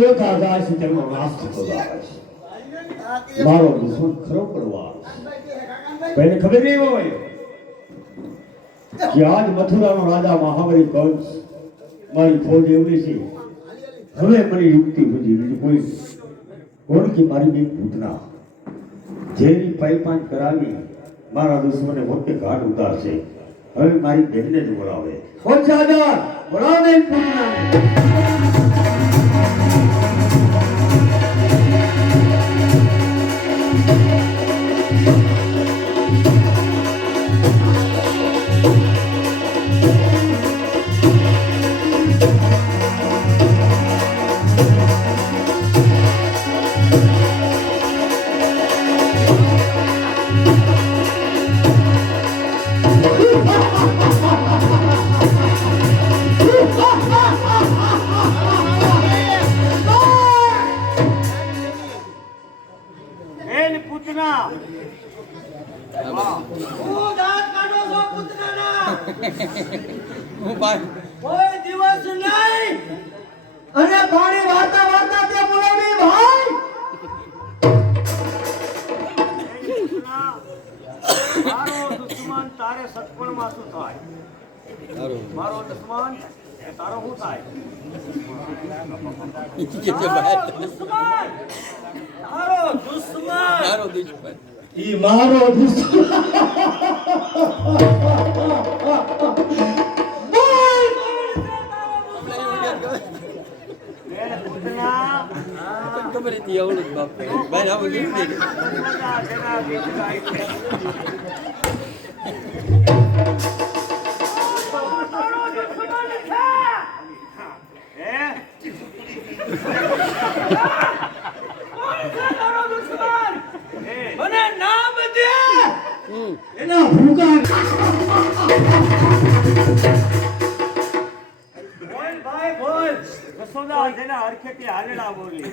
જાય છે તેમનો નાશ થતો જાય છે મારો દુશ્મન ખરો પડવા પહેલે ખબર નહીં હોય કે આજ મથુરાનો રાજા મહાબલી કંસ મારી ફોજ એવડી છે હવે મારી યુક્તિ બધી બીજું કોઈ કોણ કે મારી બે પૂતના જેની પાઇપાન કરાવી મારા દુશ્મને મોટે ઘાટ ઉતારશે. હવે મારી બહેનને જ બોલાવે. કોણ હજાર બોલાવે પૂતના હું દાંત કાઢો છો પુત્રના હું બા- કોઈ દિવસ નહીં. અને પાણી વાર્તા વાર્તા તે બોલાવી ભાઈ! મારો દુશ્મન તારે શું થાય? મારો દુશ્મન તારો શું થાય? ઈ કે છે ભાઈ, દુશ્મન. તારો દુશ્મન. તારો દુશ્મન. ઈ મારો દુશ્મન. એની પૂતના આપણને ખબર હતી આવડું જ બાપ ભાઈ રીતે? જસોદા જેના હરખેથી હાલડા બોલી.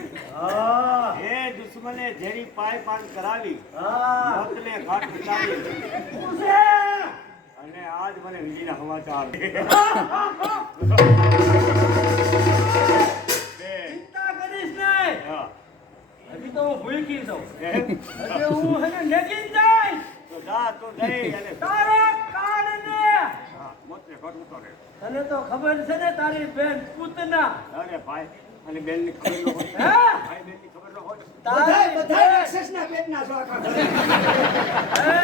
હે. દુશ્મને જેરી પાય પાન કરાવી મોતને ઘાટ ઉતારી અને આજ મને વીજળીના સમાચાર. ચિંતા કરીશ નહીં. હજી તો હું ભૂલકી છું. એમ? હજી હું હે ને નેગી જાય તો જા તો જઈ અને તારા કાનને હા, મોતને ઘાટ ઉતારે તને તો ખબર છે ને તારી બેન પૂતના. અરે ભાઈ અને બેનની ખબર ન હોય. હે? ભાઈ બેનની ખબર ન હોય. તારે બધા રાક્ષસના પેટના છો આખા. એ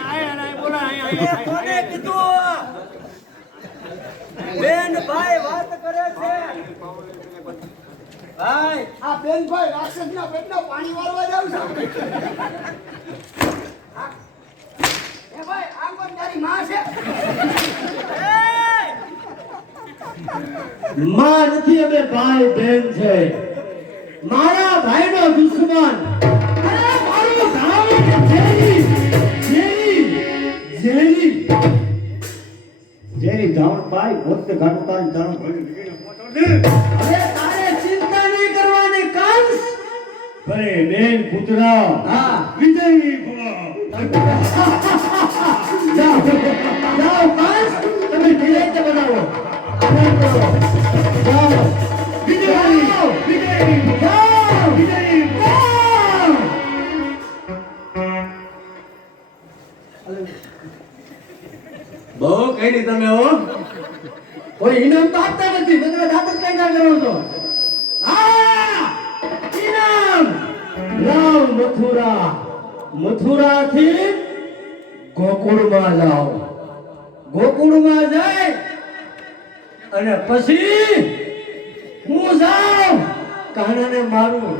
આય આય બોલા આય આય. કોને કીધું? બેન ભાઈ વાત કરે છે. ભાઈ. આ ના પેટ નો પાણી વાળવા જાવ છો આ- એ ભાઈ આ કોણ તારી માં છે માં નથી અમે ભાઈ બેન છે. મારા ભાઈનો દુશ્મન. અરે મારું ઝેરી ઝેરી ઝેરી ઝેરી ધાવણ પાય મોતને ઘાટ ઉતારી ધાવણ. હવે તારે ચિંતા નહીં કરવાની કંસ. અરે બેન પુત્રા. હા. વિજય ભવ. કઈ તમે હો? કોઈ ઇનામ તો આપતા નથી. બધા દાંત કઈ ના કરો છો? ઇનામ લાવ મથુરા. મથુરાથી ગોકુળમાં જાઓ. ગોકુળમાં જાય અને પછી હું જાઉં કાનાને મારું.